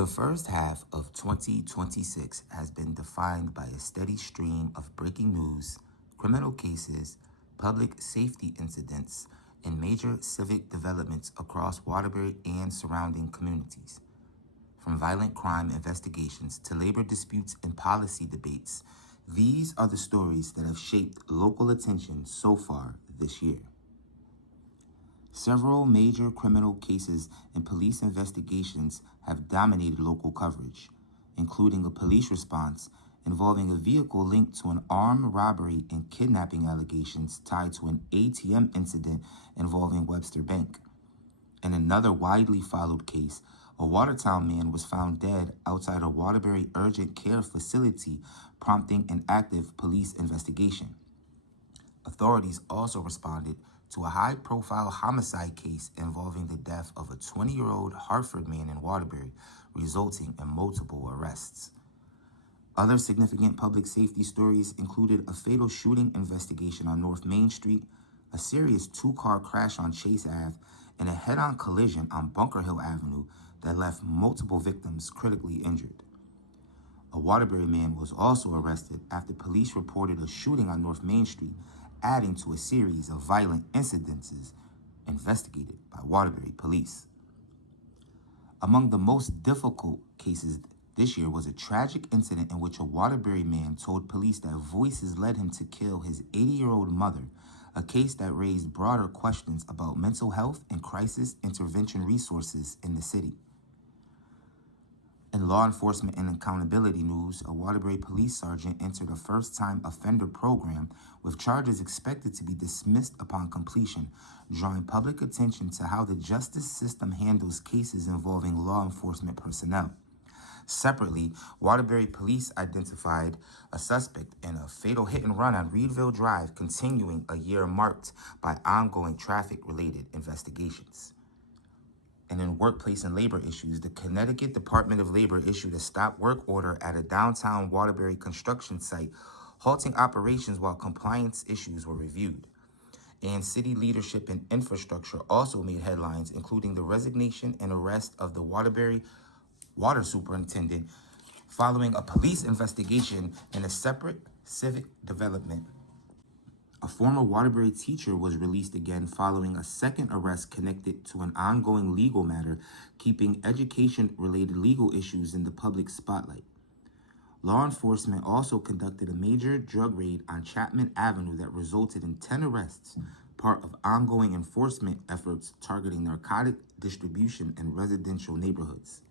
The first half of 2026 has been defined by a steady stream of breaking news, criminal cases, public safety incidents, and major civic developments across Waterbury and surrounding communities. From violent crime investigations to labor disputes and policy debates, these are the stories that have shaped local attention so far this year. Several major criminal cases and police investigations have dominated local coverage, including a police response involving a vehicle linked to an armed robbery and kidnapping allegations tied to an ATM incident involving Webster Bank. In another widely followed case, a Watertown man was found dead outside a Waterbury urgent care facility, prompting an active police investigation. Authorities also responded to a high-profile homicide case involving the death of a 20-year-old Hartford man in Waterbury, resulting in multiple arrests. Other significant public safety stories included a fatal shooting investigation on North Main Street, a serious two-car crash on Chase Ave, and a head-on collision on Bunker Hill Avenue that left multiple victims critically injured. A Waterbury man was also arrested after police reported a shooting on North Main Street, adding to a series of violent incidences investigated by Waterbury police. Among the most difficult cases this year was a tragic incident in which a Waterbury man told police that voices led him to kill his 80-year-old mother, a case that raised broader questions about mental health and crisis intervention resources in the city. In law enforcement and accountability news, a Waterbury police sergeant entered a first-time offender program with charges expected to be dismissed upon completion, drawing public attention to how the justice system handles cases involving law enforcement personnel. Separately, Waterbury police identified a suspect in a fatal hit-and-run on Reedville Drive, continuing a year marked by ongoing traffic-related investigations. And in workplace and labor issues, the Connecticut Department of Labor issued a stop work order at a downtown Waterbury construction site, halting operations while compliance issues were reviewed. And city leadership and infrastructure also made headlines, including the resignation and arrest of the Waterbury water superintendent following a police investigation in a separate civic development. A former Waterbury teacher was released again following a second arrest connected to an ongoing legal matter, keeping education-related legal issues in the public spotlight. Law enforcement also conducted a major drug raid on Chapman Avenue that resulted in 10 arrests, part of ongoing enforcement efforts targeting narcotic distribution in residential neighborhoods.